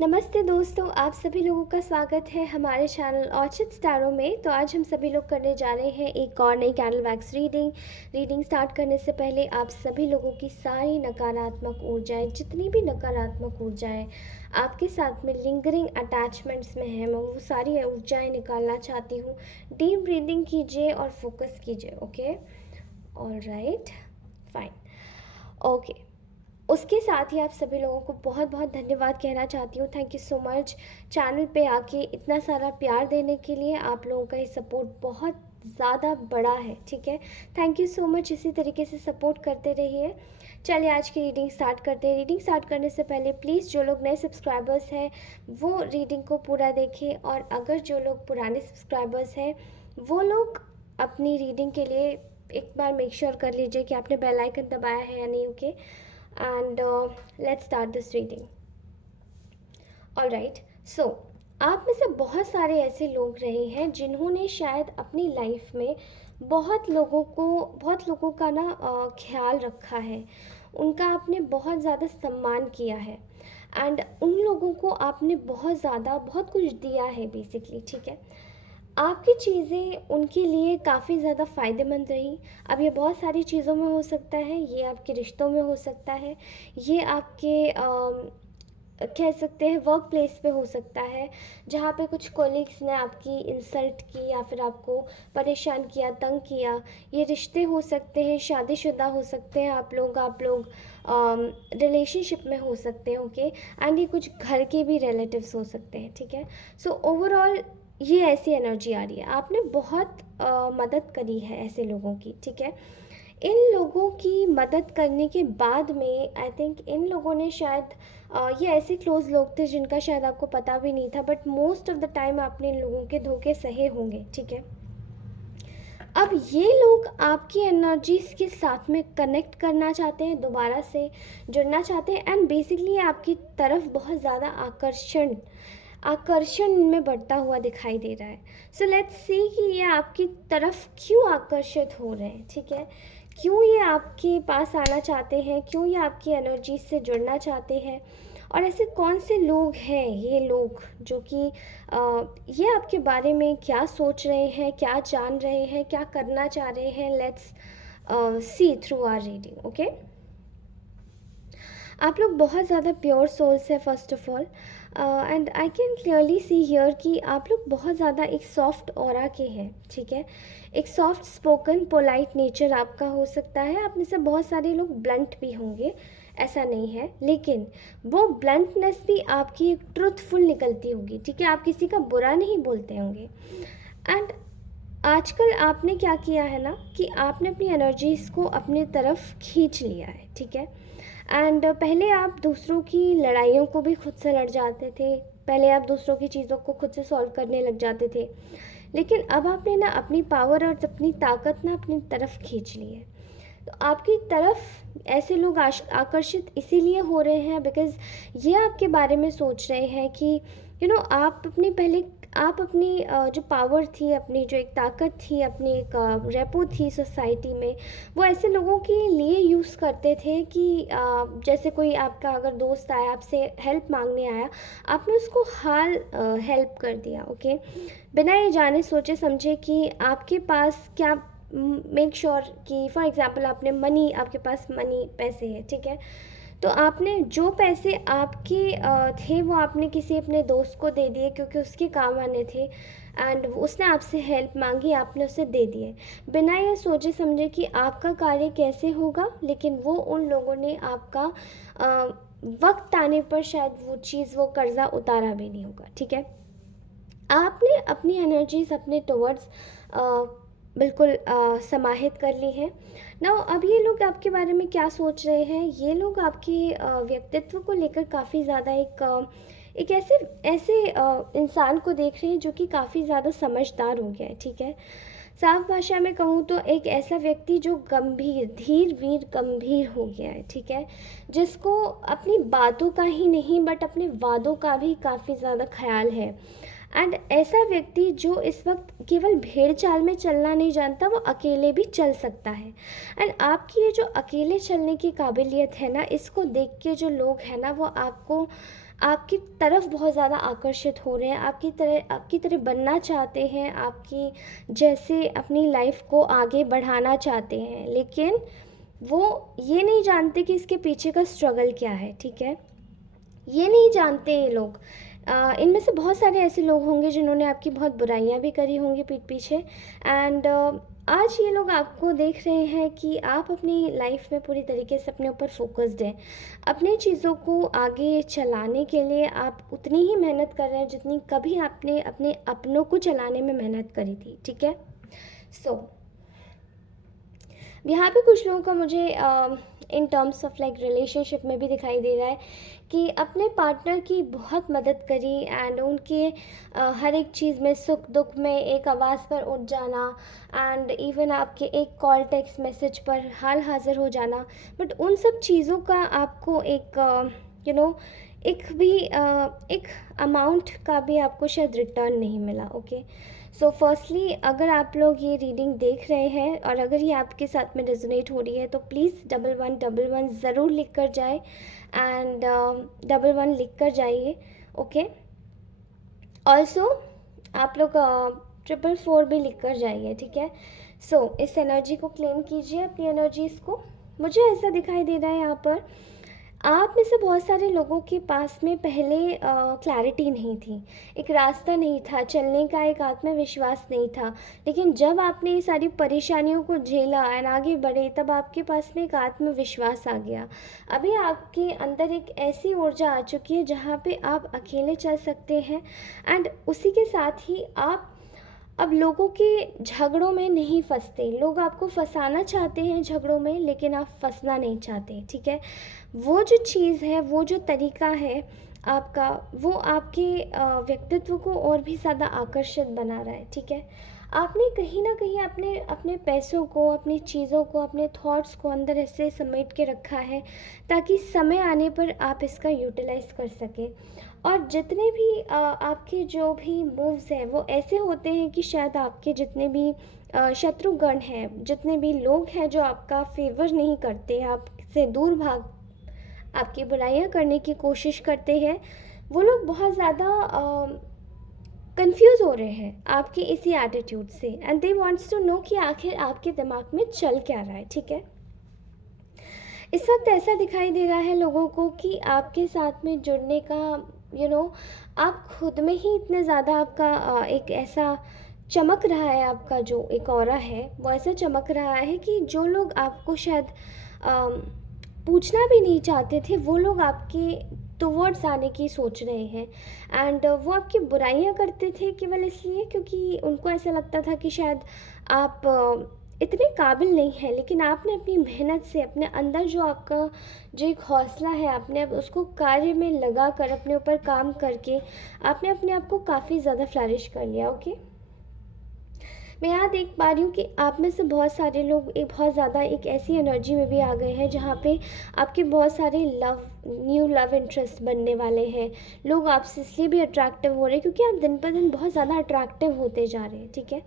नमस्ते दोस्तों, आप सभी लोगों का स्वागत है हमारे चैनल ऑर्चिड स्टारों में। तो आज हम सभी लोग करने जा रहे हैं एक और नई कैंडल वैक्स रीडिंग स्टार्ट करने से पहले आप सभी लोगों की सारी नकारात्मक ऊर्जाएं, जितनी भी नकारात्मक ऊर्जाएं आपके साथ में लिंगरिंग अटैचमेंट्स में हैं, मैं वो सारी ऊर्जाएं निकालना चाहती हूँ। डीप ब्रीदिंग कीजिए और फोकस कीजिए। Okay, alright, fine, okay. उसके साथ ही आप सभी लोगों को बहुत बहुत धन्यवाद कहना चाहती हूँ। Thank you so much channel पे आके इतना सारा प्यार देने के लिए। आप लोगों का ये सपोर्ट बहुत ज़्यादा बड़ा है, ठीक है। थैंक यू सो मच, इसी तरीके से सपोर्ट करते रहिए। चलिए आज की रीडिंग स्टार्ट करते हैं। रीडिंग स्टार्ट करने से पहले प्लीज़ जो लोग नए सब्सक्राइबर्स हैं वो रीडिंग को पूरा देखें, और अगर जो लोग पुराने सब्सक्राइबर्स हैं वो लोग अपनी रीडिंग के लिए एक बार मेक श्योर कर लीजिए कि आपने बेल आइकन दबाया है या नहीं। Okay, and let's start this reading. All right, so आप में से बहुत सारे ऐसे लोग रहे हैं जिन्होंने शायद अपनी लाइफ में बहुत लोगों का ना ख्याल रखा है, उनका आपने बहुत ज़्यादा सम्मान किया है, एंड उन लोगों को आपने बहुत कुछ दिया है बेसिकली, ठीक है। आपकी चीज़ें उनके लिए काफ़ी ज़्यादा फ़ायदेमंद रही। अब ये बहुत सारी चीज़ों में हो सकता है, ये आपके रिश्तों में हो सकता है, ये आपके कह सकते हैं वर्क प्लेस पे हो सकता है, जहाँ पे कुछ कोलिग्स ने आपकी इंसल्ट की या फिर आपको परेशान किया, तंग किया। ये रिश्ते हो सकते हैं, शादीशुदा हो सकते हैं आप लोग रिलेशनशिप में हो सकते हैं। ओके, एंड ये कुछ घर के भी रिलेटिव्स हो सकते हैं, ठीक है। सो ओवरऑल ये ऐसी एनर्जी आ रही है, आपने बहुत मदद करी है ऐसे लोगों की, ठीक है। इन लोगों की मदद करने के बाद में आई थिंक इन लोगों ने शायद ये ऐसे क्लोज लोग थे जिनका शायद आपको पता भी नहीं था, but most of the time आपने इन लोगों के धोखे सहे होंगे, ठीक है। अब ये लोग आपकी एनर्जीज के साथ में कनेक्ट करना चाहते हैं, दोबारा से जुड़ना चाहते हैं, एंड बेसिकली आपकी तरफ बहुत ज़्यादा आकर्षण में बढ़ता हुआ दिखाई दे रहा है। सो लेट्स सी कि ये आपकी तरफ क्यों आकर्षित हो रहे हैं, ठीक है। क्यों ये आपके पास आना चाहते हैं, क्यों ये आपकी एनर्जी से जुड़ना चाहते हैं, और ऐसे कौन से लोग हैं ये लोग जो कि ये आपके बारे में क्या सोच रहे हैं, क्या जान रहे हैं, क्या करना चाह रहे हैं। Let's see through our reading. Okay, आप लोग बहुत ज़्यादा प्योर सोल्स है first of all, and I can clearly see here कि आप लोग बहुत ज़्यादा एक सॉफ्ट ऑरा के हैं, ठीक है। एक सॉफ्ट स्पोकन पोलाइट नेचर आपका हो सकता है। आप में से बहुत सारे लोग ब्लंट भी होंगे, ऐसा नहीं है, लेकिन वो ब्लंटनेस भी आपकी एक ट्रुथफुल निकलती होगी, ठीक है। आप किसी का बुरा नहीं बोलते होंगे। एंड आजकल आपने क्या किया है ना कि आपने अपनी एनर्जीज़ को अपनी तरफ खींच लिया है, ठीक है। एंड पहले आप दूसरों की लड़ाइयों को भी खुद से लड़ जाते थे, पहले आप दूसरों की चीज़ों को खुद से सॉल्व करने लग जाते थे, लेकिन अब आपने ना अपनी पावर और अपनी ताकत ना अपनी तरफ खींच ली है। तो आपकी तरफ ऐसे लोग आकर्षित इसीलिए हो रहे हैं बिकॉज़ ये आपके बारे में सोच रहे हैं कि आप अपनी जो पावर थी, अपनी जो एक ताकत थी, अपनी एक रेपो थी सोसाइटी में, वो ऐसे लोगों के लिए यूज़ करते थे कि जैसे कोई आपका अगर दोस्त आया, आपसे हेल्प मांगने आया, आपने उसको हेल्प कर दिया। ओके, बिना ये जाने सोचे समझे कि आपके पास क्या, मेक श्योर कि फॉर एग्ज़ाम्पल आपके पास पैसे है, ठीक है। तो आपने जो पैसे आपके थे वो आपने किसी अपने दोस्त को दे दिए क्योंकि उसके काम आने थे, एंड उसने आपसे हेल्प मांगी, आपने उसे दे दिए बिना ये सोचे समझे कि आपका कार्य कैसे होगा। लेकिन वो उन लोगों ने आपका वक्त आने पर शायद वो कर्ज़ा उतारा भी नहीं होगा, ठीक है। आपने अपनी एनर्जीज अपने टुवर्ड्स बिल्कुल समाहित कर ली है ना। अब ये लोग आपके बारे में क्या सोच रहे हैं, ये लोग आपके व्यक्तित्व को लेकर काफ़ी ज़्यादा एक ऐसे ऐसे इंसान को देख रहे हैं जो कि काफ़ी ज़्यादा समझदार हो गया है, ठीक है। साफ भाषा में कहूँ तो एक ऐसा व्यक्ति जो धीर वीर गंभीर हो गया है, ठीक है, जिसको अपनी बातों का ही नहीं बट अपने वादों का भी काफ़ी ज़्यादा ख्याल है। एंड ऐसा व्यक्ति जो इस वक्त केवल भेड़ चाल में चलना नहीं जानता, वो अकेले भी चल सकता है। एंड आपकी ये जो अकेले चलने की काबिलियत है ना, इसको देख के जो लोग हैं ना वो आपको आपकी तरफ बहुत ज़्यादा आकर्षित हो रहे हैं, आपकी तरह बनना चाहते हैं, आपकी जैसे अपनी लाइफ को आगे बढ़ाना चाहते हैं, लेकिन वो ये नहीं जानते कि इसके पीछे का स्ट्रगल क्या है, ठीक है? ये नहीं जानते ये लोग। इनमें से बहुत सारे ऐसे लोग होंगे जिन्होंने आपकी बहुत बुराइयां भी करी होंगी पीठ पीछे, एंड आज ये लोग आपको देख रहे हैं कि आप अपनी लाइफ में पूरी तरीके से अपने ऊपर फोकस्ड हैं। अपनी चीज़ों को आगे चलाने के लिए आप उतनी ही मेहनत कर रहे हैं जितनी कभी आपने अपने अपनों को चलाने में मेहनत करी थी, ठीक है? सो यहाँ पे कुछ लोगों का मुझे in terms of like relationship में भी दिखाई दे रहा है कि अपने पार्टनर की बहुत मदद करी, एंड उनके हर एक चीज़ में, सुख दुख में एक आवाज़ पर उठ जाना, एंड इवन आपके एक कॉल टेक्स्ट मैसेज पर हाल हाजिर हो जाना। बट उन सब चीज़ों का आपको एक यू नो एक भी एक अमाउंट का भी आपको शायद रिटर्न नहीं मिला। ओके, सो फर्स्टली अगर आप लोग ये रीडिंग देख रहे हैं और अगर ये आपके साथ में रेजोनेट हो रही है तो प्लीज़ 1111 ज़रूर लिख कर जाए, एंड 11 लिख कर जाइए। ओके, ऑल्सो आप लोग 444 भी लिख कर जाइए, ठीक है? सो इस एनर्जी को क्लेम कीजिए, अपनी एनर्जीज़ को। मुझे ऐसा दिखाई दे रहा है यहाँ पर आप में से बहुत सारे लोगों के पास में पहले क्लैरिटी नहीं थी, एक रास्ता नहीं था चलने का, एक आत्मविश्वास नहीं था। लेकिन जब आपने ये सारी परेशानियों को झेला एंड आगे बढ़े, तब आपके पास में एक आत्मविश्वास आ गया। अभी आपके अंदर एक ऐसी ऊर्जा आ चुकी है जहाँ पे आप अकेले चल सकते हैं, एंड उसी के साथ ही आप अब लोगों के झगड़ों में नहीं फंसते। लोग आपको फंसाना चाहते हैं झगड़ों में, लेकिन आप फंसना नहीं चाहते, ठीक है? वो जो चीज़ है, वो जो तरीका है आपका, वो आपके व्यक्तित्व को और भी ज़्यादा आकर्षित बना रहा है, ठीक है? आपने कहीं ना कहीं अपने अपने पैसों को, अपनी चीज़ों को, अपने थॉट्स को अंदर ऐसे समेट के रखा है ताकि समय आने पर आप इसका यूटिलाइज कर सकें। और जितने भी आपके जो भी मूव्स हैं वो ऐसे होते हैं कि शायद आपके जितने भी शत्रुगण हैं, जितने भी लोग हैं जो आपका फेवर नहीं करते, आपसे दूर भाग, आपकी बुराइयां करने की कोशिश करते हैं, वो लोग बहुत ज़्यादा कंफ्यूज हो रहे हैं आपके इसी एटीट्यूड से, and they wants to know कि आखिर आपके दिमाग में चल क्या रहा है, ठीक है? इस वक्त ऐसा दिखाई दे रहा है लोगों को कि आपके साथ में जुड़ने का आप खुद में ही इतने ज़्यादा आपका एक ऐसा चमक रहा है, आपका जो एक ऑरा है वो ऐसा चमक रहा है कि जो लोग आपको शायद अम, पूछना भी नहीं चाहते थे, वो लोग आपके टुवर्ड्स आने की सोच रहे हैं। एंड वो आपकी बुराइयां करते थे केवल इसलिए क्योंकि उनको ऐसा लगता था कि शायद आप इतने काबिल नहीं हैं, लेकिन आपने अपनी मेहनत से, अपने अंदर जो आपका जो एक हौसला है, आपने अब उसको कार्य में लगा कर, अपने ऊपर काम करके आपने अपने आप को काफ़ी ज़्यादा फ्लरिश कर लिया। ओके, मैं यहाँ देख पा रही हूँ कि आप में से बहुत सारे लोग एक बहुत ज़्यादा एक ऐसी एनर्जी में भी आ गए हैं जहाँ पे आपके बहुत सारे न्यू लव इंटरेस्ट बनने वाले हैं। लोग आपसे इसलिए भी अट्रैक्टिव हो रहे हैं क्योंकि आप दिन पर दिन बहुत ज़्यादा अट्रैक्टिव होते जा रहे हैं, ठीक है?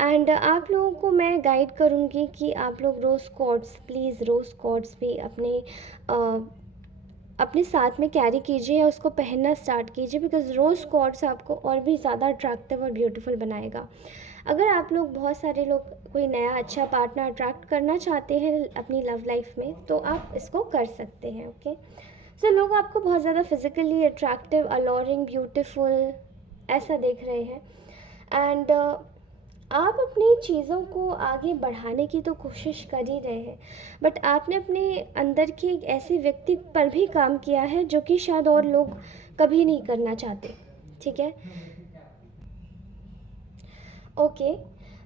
एंड आप लोगों को मैं गाइड करूँगी कि आप लोग रोज़ कॉर्ड्स, प्लीज़ रोज़ कॉर्ड्स भी अपने साथ में कैरी कीजिए या उसको पहनना स्टार्ट कीजिए, बिकॉज रोज़ कॉर्ड्स आपको और भी ज़्यादा अट्रैक्टिव और ब्यूटीफुल बनाएगा। अगर आप लोग, बहुत सारे लोग कोई नया अच्छा पार्टनर अट्रैक्ट करना चाहते हैं अपनी लव लाइफ में, तो आप इसको कर सकते हैं। ओके, सो लोग आपको बहुत ज़्यादा फिज़िकली अट्रैक्टिव, अलोरिंग, ब्यूटीफुल ऐसा देख रहे हैं। एंड आप अपनी चीज़ों को आगे बढ़ाने की तो कोशिश कर ही रहे हैं, बट आपने अपने अंदर के एक ऐसे व्यक्ति पर भी काम किया है जो कि शायद और लोग कभी नहीं करना चाहते, ठीक है? ओके,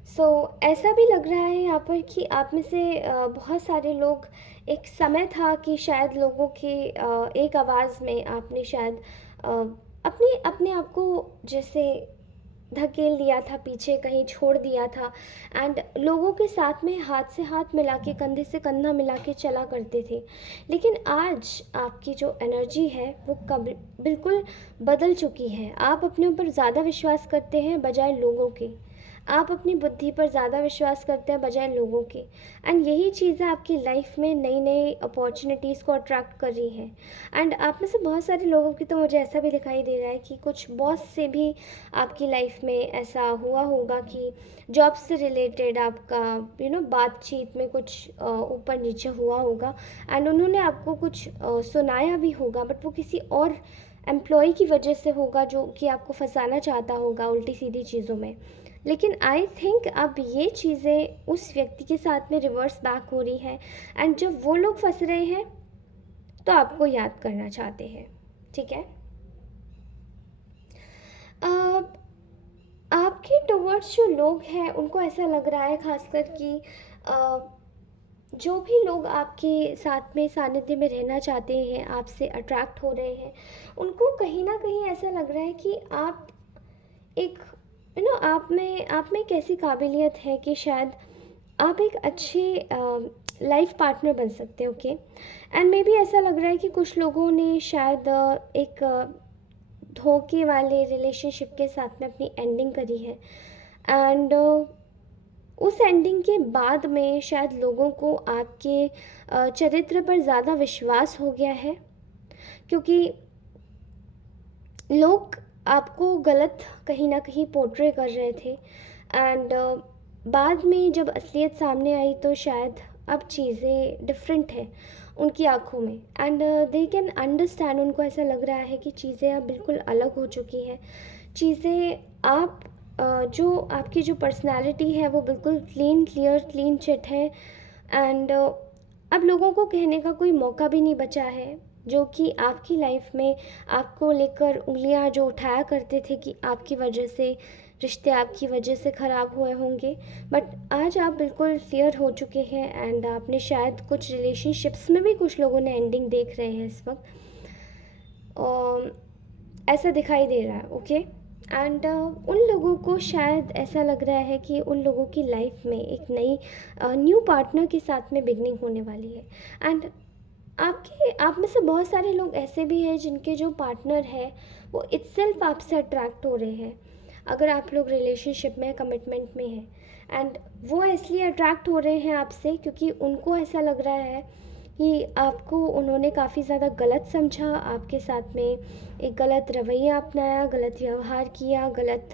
सो ऐसा भी लग रहा है यहाँ पर कि आप में से बहुत सारे लोग, एक समय था कि शायद लोगों के एक आवाज़ में आपने शायद अपने अपने आप को जैसे धकेल दिया था पीछे, कहीं छोड़ दिया था, एंड लोगों के साथ में हाथ से हाथ मिला के, कंधे से कंधा मिला के चला करते थे। लेकिन आज आपकी जो एनर्जी है वो बिल्कुल बदल चुकी है। आप अपने ऊपर ज़्यादा विश्वास करते हैं बजाय लोगों के। आप अपनी बुद्धि पर ज़्यादा विश्वास करते हैं बजाय लोगों के। एंड यही चीज़ें आपकी लाइफ में नई नई अपॉर्चुनिटीज़ को अट्रैक्ट कर रही हैं। एंड आप में से बहुत सारे लोगों की तो मुझे ऐसा भी दिखाई दे रहा है कि कुछ बॉस से भी आपकी लाइफ में ऐसा हुआ होगा कि जॉब से रिलेटेड आपका बातचीत में कुछ ऊपर नीचे हुआ होगा। एंड उन्होंने आपको कुछ सुनाया भी होगा, बट वो किसी और एम्प्लॉय की वजह से होगा जो कि आपको फंसाना चाहता होगा उल्टी सीधी चीज़ों में। लेकिन आई थिंक अब ये चीज़ें उस व्यक्ति के साथ में रिवर्स बैक हो रही हैं। एंड जब वो लोग फंस रहे हैं तो आपको याद करना चाहते हैं। ठीक है। अब आपके टुवर्ड्स जो लोग हैं उनको ऐसा लग रहा है खासकर कि अ, जो भी लोग आपके साथ में सानिध्य में रहना चाहते हैं, आपसे अट्रैक्ट हो रहे हैं, उनको कहीं ना कहीं ऐसा लग रहा है कि आप एक आप में एक ऐसी काबिलियत है कि शायद आप एक अच्छे लाइफ पार्टनर बन सकते हो। ओके। एंड मे बी ऐसा लग रहा है कि कुछ लोगों ने शायद एक धोखे वाले रिलेशनशिप के साथ में अपनी एंडिंग करी है। एंड उस एंडिंग के बाद में शायद लोगों को आपके चरित्र पर ज़्यादा विश्वास हो गया है, क्योंकि लोग आपको गलत कहीं ना कहीं पोर्ट्रे कर रहे थे। एंड बाद में जब असलियत सामने आई तो शायद अब चीज़ें डिफरेंट हैं उनकी आंखों में। एंड दे कैन अंडरस्टैंड, उनको ऐसा लग रहा है कि चीज़ें अब बिल्कुल अलग हो चुकी हैं। चीज़ें आप जो आपकी जो पर्सनालिटी है वो बिल्कुल क्लीन क्लियर क्लीन चिट है। एंड अब लोगों को कहने का कोई मौका भी नहीं बचा है जो कि आपकी लाइफ में आपको लेकर उंगलियां जो उठाया करते थे कि आपकी वजह से रिश्ते आपकी वजह से ख़राब हुए होंगे। बट आज आप बिल्कुल क्लियर हो चुके हैं। एंड आपने शायद कुछ रिलेशनशिप्स में भी कुछ लोगों ने एंडिंग देख रहे हैं इस वक्त, ऐसा दिखाई दे रहा है। ओके। एंड उन लोगों को शायद ऐसा लग रहा है कि उन लोगों की लाइफ में एक नई न्यू पार्टनर के साथ में बिगनिंग होने वाली है। एंड आप में से बहुत सारे लोग ऐसे भी हैं जिनके जो पार्टनर है वो इटसेल्फ आपसे अट्रैक्ट हो रहे हैं, अगर आप लोग रिलेशनशिप में कमिटमेंट में हैं। एंड वो इसलिए अट्रैक्ट हो रहे हैं आपसे क्योंकि उनको ऐसा लग रहा है कि आपको उन्होंने काफ़ी ज़्यादा गलत समझा, आपके साथ में एक गलत रवैया अपनाया, गलत व्यवहार किया, गलत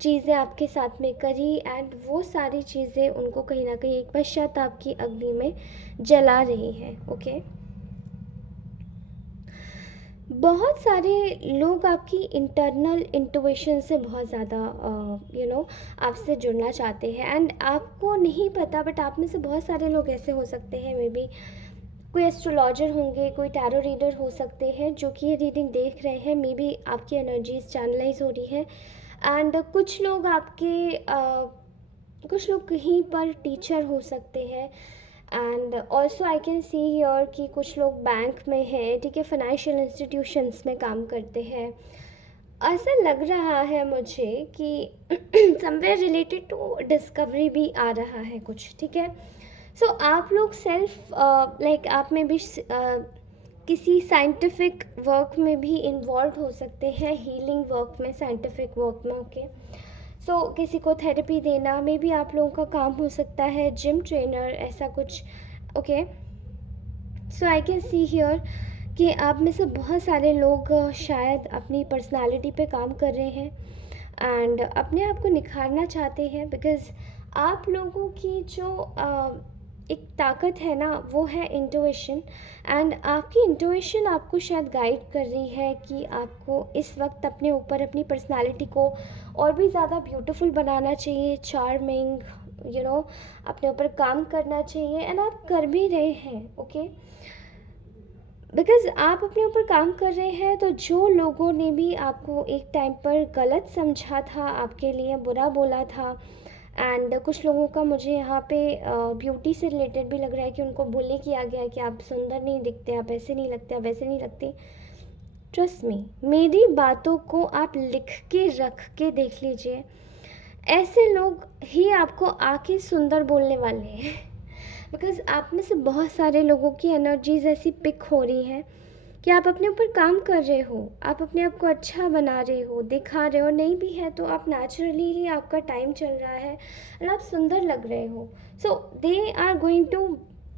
चीज़ें आपके साथ में करी। एंड वो सारी चीज़ें उनको कहीं ना कहीं एक पश्चाताप की अग्नि में जला रही हैं। ओके। बहुत सारे लोग आपकी इंटरनल इंट्यूशन से बहुत ज़्यादा आपसे जुड़ना चाहते हैं। एंड आपको नहीं पता, बट आप में से बहुत सारे लोग ऐसे हो सकते हैं, मे बी कोई एस्ट्रोलॉजर होंगे, कोई टैरो रीडर हो सकते हैं जो कि ये रीडिंग देख रहे हैं। मे बी आपकी एनर्जीज चैनलाइज हो रही है। एंड कुछ लोग कहीं पर टीचर हो सकते हैं। And also I can see here कि कुछ लोग बैंक में हैं, ठीक है, फाइनेंशियल इंस्टीट्यूशंस में काम करते हैं। ऐसा लग रहा है मुझे कि समवेयर रिलेटेड टू डिस्कवरी भी आ रहा है कुछ। ठीक है। सो आप लोग सेल्फ आप में भी किसी साइंटिफिक वर्क में भी इन्वॉल्व हो सकते हैं, हीलिंग वर्क में, साइंटिफिक वर्क में। ओके। सो किसी को थेरेपी देना में भी आप लोगों का काम हो सकता है, जिम ट्रेनर, ऐसा कुछ। Okay. So I can see here कि आप में से बहुत सारे लोग शायद अपनी पर्सनालिटी पे काम कर रहे हैं एंड अपने आप को निखारना चाहते हैं। बिकॉज़ आप लोगों की जो एक ताकत है ना, वो है इंट्यूशन। एंड आपकी इंट्यूशन आपको शायद गाइड कर रही है कि आपको इस वक्त अपने ऊपर, अपनी पर्सनालिटी को और भी ज़्यादा ब्यूटीफुल बनाना चाहिए, चार्मिंग, अपने ऊपर काम करना चाहिए। एंड आप कर भी रहे हैं। ओके। बिकॉज़ आप अपने ऊपर काम कर रहे हैं, तो जो लोगों ने भी आपको एक टाइम पर गलत समझा था, आपके लिए बुरा बोला था। एंड कुछ लोगों का मुझे यहाँ पे ब्यूटी से रिलेटेड भी लग रहा है कि उनको बुली किया गया है कि आप सुंदर नहीं दिखते, आप ऐसे नहीं लगते, आप वैसे नहीं लगते। ट्रस्ट मी, मेरी बातों को आप लिख के रख के देख लीजिए, ऐसे लोग ही आपको आके सुंदर बोलने वाले हैं। बिकॉज़ आप में से बहुत सारे लोगों की एनर्जीज ऐसी पिक हो रही हैं कि आप अपने ऊपर काम कर रहे हो, आप अपने आप को अच्छा बना रहे हो, दिखा रहे हो। नहीं भी है तो आप नेचुरली ही, आपका टाइम चल रहा है और आप सुंदर लग रहे हो। So they are going to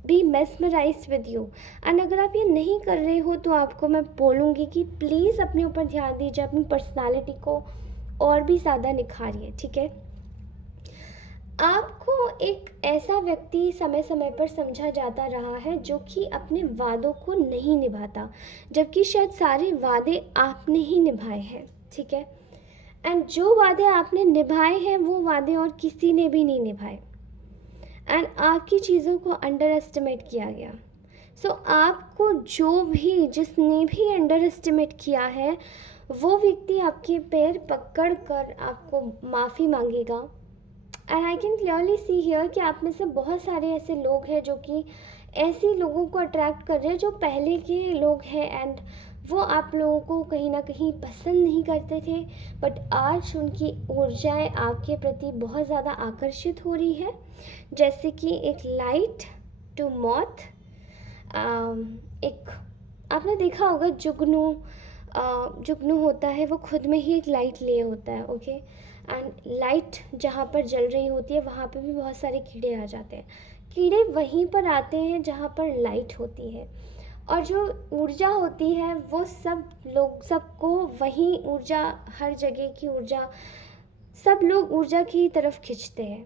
be mesmerise with you. And अगर आप ये नहीं कर रहे हो तो आपको मैं बोलूँगी कि प्लीज़ अपने ऊपर ध्यान दीजिए, अपनी पर्सनालिटी को और भी ज़्यादा निखारिए, ठीक है। आपको एक ऐसा व्यक्ति समय समय पर समझा जाता रहा है जो कि अपने वादों को नहीं निभाता, जबकि शायद सारे वादे आपने ही निभाए हैं, ठीक है। एंड जो वादे आपने निभाए हैं वो वादे और किसी ने भी नहीं निभाए, एंड आपकी चीज़ों को अंडर एस्टिमेट किया गया। सो आपको जो भी, जिसने भी अंडर एस्टिमेट किया है, वो व्यक्ति आपके पैर पकड़ कर आपको माफ़ी मांगेगा। And I can clearly see here कि आप में से बहुत सारे ऐसे लोग हैं जो कि ऐसे लोगों को अट्रैक्ट कर रहे हैं जो पहले के लोग हैं, एंड वो आप लोगों को कहीं ना कहीं पसंद नहीं करते थे, बट आज उनकी ऊर्जाएं आपके प्रति बहुत ज़्यादा आकर्षित हो रही है। जैसे कि एक लाइट टू मॉथ, एक आपने देखा होगा जुगनू, जुगनू होता है, वो खुद में ही एक लाइट लिए होता है, ओके। एंड लाइट जहाँ पर जल रही होती है वहाँ पे भी बहुत सारे कीड़े आ जाते हैं। कीड़े वहीं पर आते हैं जहाँ पर लाइट होती है, और जो ऊर्जा होती है वो सब लोग, सबको वही ऊर्जा, हर जगह की ऊर्जा, सब लोग ऊर्जा की तरफ खींचते हैं।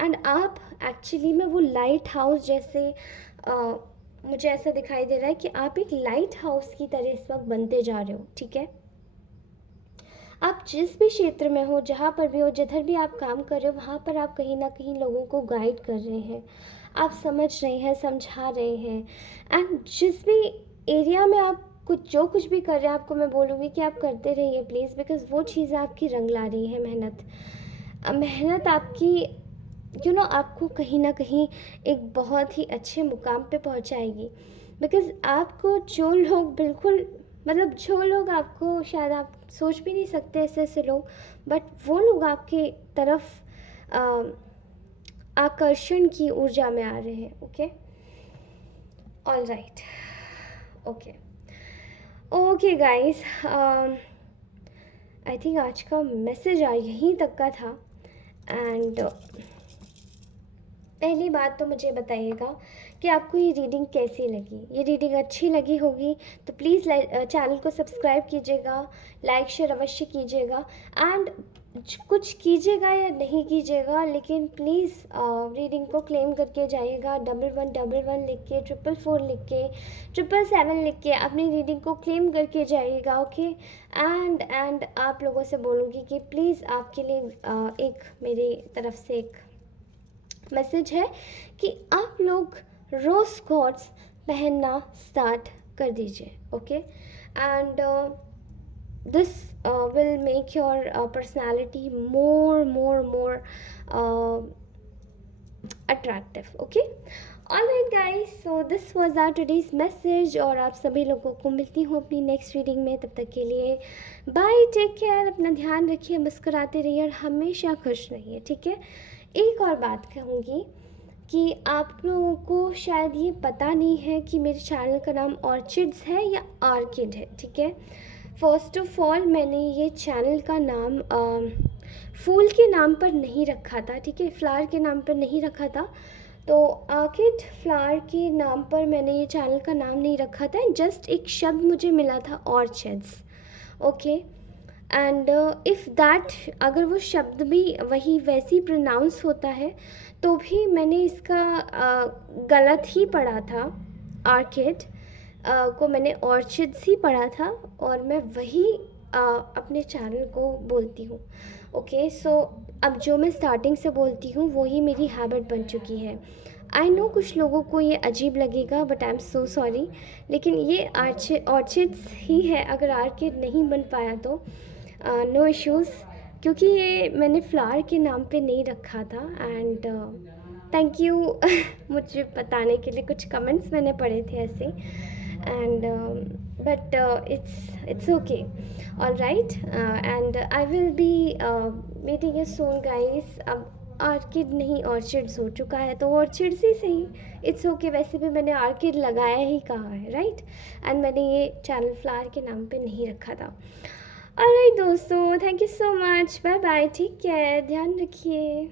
एंड आप एक्चुअली में वो लाइट हाउस जैसे, मुझे ऐसा दिखाई दे रहा है कि आप एक लाइट हाउस की तरह इस वक्त बनते जा रहे हो, ठीक है। आप जिस भी क्षेत्र में हो, जहाँ पर भी हो, जिधर भी आप काम कर रहे हो, वहाँ पर आप कहीं ना कहीं लोगों को गाइड कर रहे हैं, आप समझ रहे हैं, समझा रहे हैं। एंड जिस भी एरिया में आप जो कुछ भी कर रहे हैं, आपको मैं बोलूँगी कि आप करते रहिए प्लीज़, बिकॉज़ वो चीज़ें आपकी रंग ला रही है। मेहनत आपकी आपको कहीं ना कहीं एक बहुत ही अच्छे मुकाम पे पहुंचाएगी। बिकॉज़ आपको जो लोग बिल्कुल, मतलब जो लोग आपको, शायद आप सोच भी नहीं सकते ऐसे ऐसे लोग, बट वो लोग आपके तरफ आकर्षण की ऊर्जा में आ रहे हैं, okay. All right, okay okay guys, I think आज का मैसेज यहीं तक का था। एंड पहली बात तो मुझे बताइएगा कि आपको ये रीडिंग कैसी लगी। ये रीडिंग अच्छी लगी होगी तो प्लीज़ चैनल को सब्सक्राइब कीजिएगा, लाइक शेयर अवश्य कीजिएगा, एंड कुछ कीजिएगा या नहीं कीजिएगा, लेकिन प्लीज़ रीडिंग को क्लेम करके जाइएगा। 1111 लिख के, 444 लिख के, 777 लिख के अपनी रीडिंग को क्लेम करके जाइएगा, ओके। एंड आप लोगों से बोलूँगी कि प्लीज़ आपके लिए एक मेरी तरफ से एक मैसेज है कि आप लोग रोज़ क्वार्ट्स पहनना स्टार्ट कर दीजिए, okay. And this will make your personality more attractive, okay. Alright guys, so this was our today's message, और आप सभी लोगों को मिलती हूँ अपनी नेक्स्ट रीडिंग में। तब तक के लिए बाय, टेक केयर, अपना ध्यान रखिए, मुस्कुराते रहिए और हमेशा खुश रहिए, ठीक है। एक और बात कहूँगी कि आप लोगों को शायद ये पता नहीं है कि मेरे चैनल का नाम ऑर्चिड्स है या आर्किड है, ठीक है। फर्स्ट ऑफ ऑल, मैंने ये चैनल का नाम फूल के नाम पर नहीं रखा था, ठीक है, फ्लावर के नाम पर नहीं रखा था। तो आर्किड फ्लावर के नाम पर मैंने ये चैनल का नाम नहीं रखा था। जस्ट एक शब्द मुझे मिला था, orchids, okay. And if that, अगर वो शब्द भी वही वैसी प्रोनाउंस होता है तो भी मैंने इसका गलत ही पढ़ा था। आर्किड को मैंने ऑर्चिड्स ही पढ़ा था, और मैं वही अपने चैनल को बोलती हूँ, ओके। सो अब जो मैं स्टार्टिंग से बोलती हूँ वही मेरी हैबिट बन चुकी है। आई नो कुछ लोगों को ये अजीब लगेगा, but I am so sorry, लेकिन ये ऑर्चिड्स ही है। अगर आर्किड नहीं बन पाया तो नो इश्यूज़, क्योंकि ये मैंने फ्लावर के नाम पे नहीं रखा था। एंड थैंक यू मुझे बताने के लिए। कुछ कमेंट्स मैंने पढ़े थे ऐसे, and but it's okay, all right. And I will be meeting you soon guys. अब ऑर्किड नहीं ऑर्चिड्स हो चुका है, तो ऑर्चिड्स ही सही, इट्स ओके। वैसे भी मैंने ऑर्किड लगाया ही कहा है, राइट। एंड मैंने ये चैनल फ्लावर के नाम पे नहीं रखा था। ऑलराइट दोस्तों, thank you so much, bye bye, take care, ध्यान रखिए।